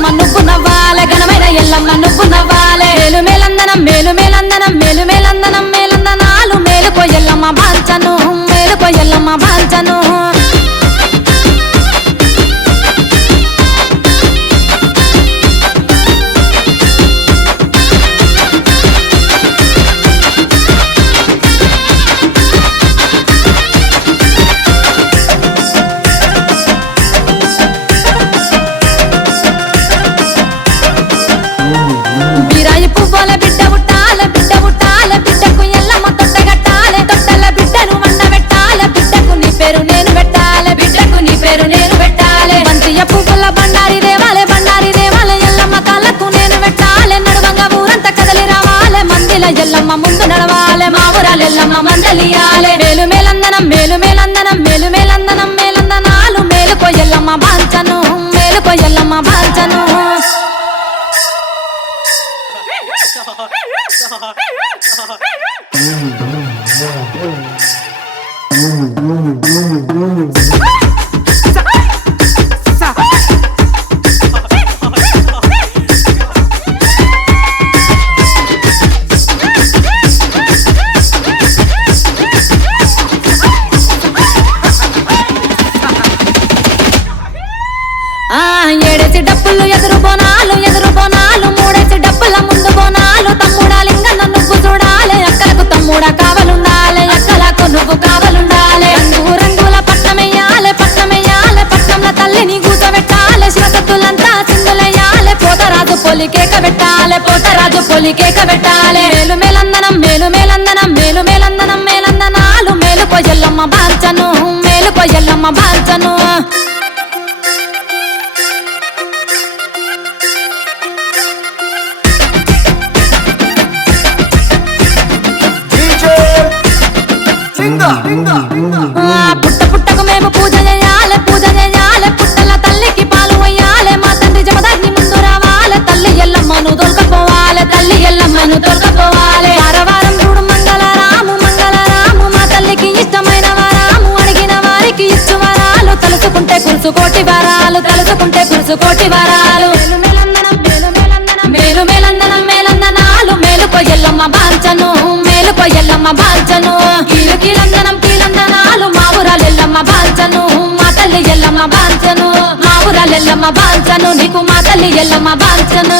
ఎల్లమ్మ నువ్వు నవ్వాలే ఘనమైన ఎల్లమ్మ నువ్వు నవ్వాలే మేలు మేలందనం మేలు మేలందనం మేలు మేలందనం మేలందనాలు మేలుకో ఎల్లమ్మ బాల్చను మేలుకో ఎల్లమ్మ బాల్చను ఎల్లమ్మ ముందు నడవాలే మా ఊరాల ఎల్లమ్మ మందలియాలే మేలు మేలందనం మేలు మేలందనం మేలు మేలందనం మేలందనాలు మేలుకో ఎల్లమ్మ బాల్చను మేలుకో ఎల్లమ్మ బాల్చను ఏడేసి డప్పులు ఎదురు బోనాలు మూడేసి డప్పుల ముందు బోనాలు తమ్ముడా లింగన్న నువ్వు చూడాలి అక్కలకు తమ్ముడా కావలుండాలి అక్కలకు నువ్వు కావలుండాలి రంగుల పట్నమెయ్యాలి పట్నంలో తల్లిని కూసబెట్టాలి శివసత్తులంతా చిందులయ్యాలి పోతరాజు పొలికేక పెట్టాలి మేలు మేలందనం మేలు మేలందనం మేలు మేలందనం మేలందనాలు మేలుకో ఎల్లమ్మ బాల్చను మేలుకో ఎల్లమ్మ బాల్చను పుట్ట పుట్టకు మేము పూజ చేయాలి పుట్టల తల్లికి పాలు వయ్యాలి మా తండ్రి జమదాగ్ని ముందు రావాలి తల్లి ఎల్లమ్మను తోల్కపోవాలి వారవారం చూడు మంగళరాము మా తల్లికి ఇష్టమైన వరాము అడిగిన వారికి ఇచ్చు వరాలు తలుచుకుంటే కురుసుకోటి వరాలు మేలు మేలందనం మేలందనాలు మేలుకో ఎల్లమ్మ బాల్చను మేలుకో ఎల్లమ్మ బాల్చను కీలందనాలు మా ఊరాల ఎల్లమ్మ బాల్చను మా తల్లి ఎల్లమ్మ బాల్చను మా ఊరాల ఎల్లమ్మ బాల్చను నీకు మా తల్లి ఎల్లమ్మ బాల్చను